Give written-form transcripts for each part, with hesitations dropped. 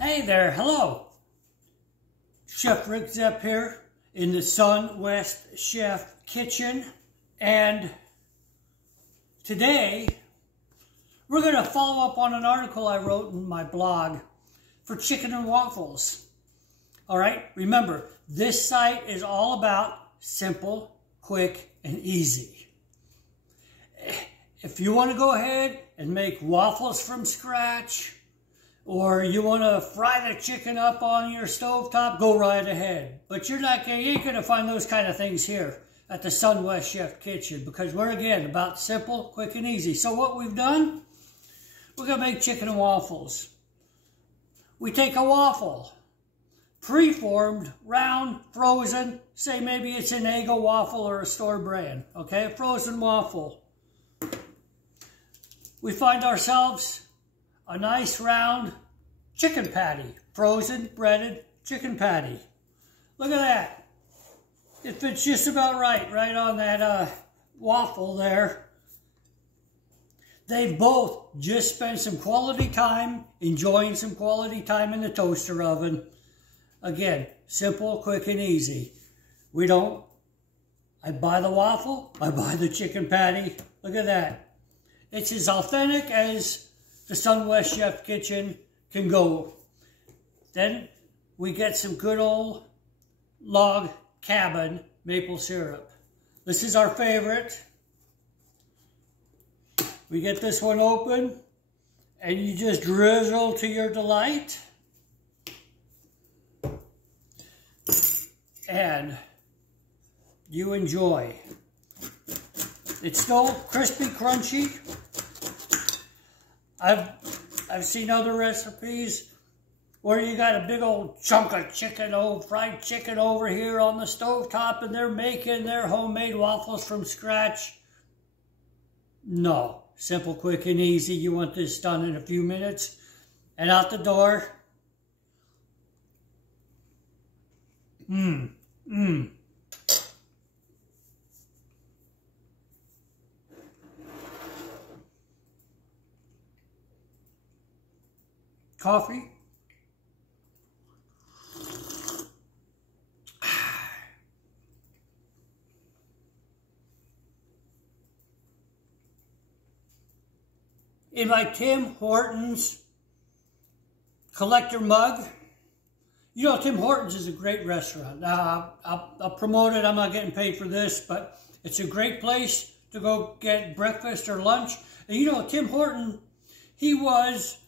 Hey there, hello. Chef Rick Zepp here in the Sunwest Kitchen, and today we're going to follow up on an article I wrote in my blog for chicken and waffles. All right, remember, this site is all about simple, quick, and easy. If you want to go ahead and make waffles from scratch, or you want to fry the chicken up on your stovetop, go right ahead. But you ain't going to find those kind of things here at the Sunwest Kitchen, because we're, again, about simple, quick, and easy. So what we've done, we're going to make chicken and waffles. We take a waffle, pre-formed, round, frozen, say maybe it's an Eggo waffle or a store brand, okay, a frozen waffle. We find ourselves a nice round chicken patty, frozen, breaded chicken patty. Look at that. It fits just about right on that waffle there. They've both just spent some quality time, enjoying some quality time in the toaster oven. Again, simple, quick, and easy. I buy the waffle, I buy the chicken patty. Look at that. It's as authentic as the Sunwest Kitchen can go. Then we get some good old log cabin maple syrup. This is our favorite. We get this one open and you just drizzle to your delight. And you enjoy. It's still crispy, crunchy. I've seen other recipes where you got a big old chunk of chicken, fried chicken over here on the stovetop, and they're making their homemade waffles from scratch. No, simple, quick, and easy. You want this done in a few minutes and out the door. Coffee. In my Tim Hortons collector mug. You know, Tim Hortons is a great restaurant. Now, I'll promote it. I'm not getting paid for this, but it's a great place to go get breakfast or lunch. And you know, Tim Horton, he was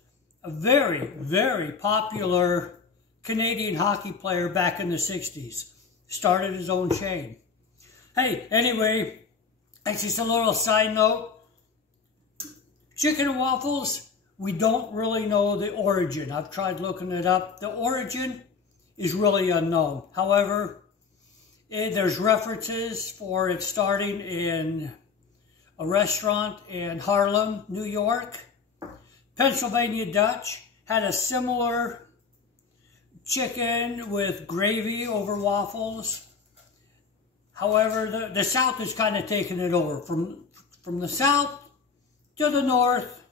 a very, very popular Canadian hockey player back in the 60s. Started his own chain. Hey, anyway, that's just a little side note. Chicken and waffles, we don't really know the origin. I've tried looking it up. The origin is really unknown. However, there's references for it starting in a restaurant in Harlem, New York. Pennsylvania Dutch had a similar chicken with gravy over waffles. However, the South has kind of taken it over. From the South to the North,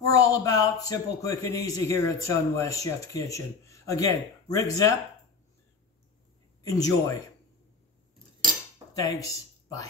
we're all about simple, quick, and easy here at Sunwest Kitchen. Again, Rick Zepp, enjoy. Thanks, bye.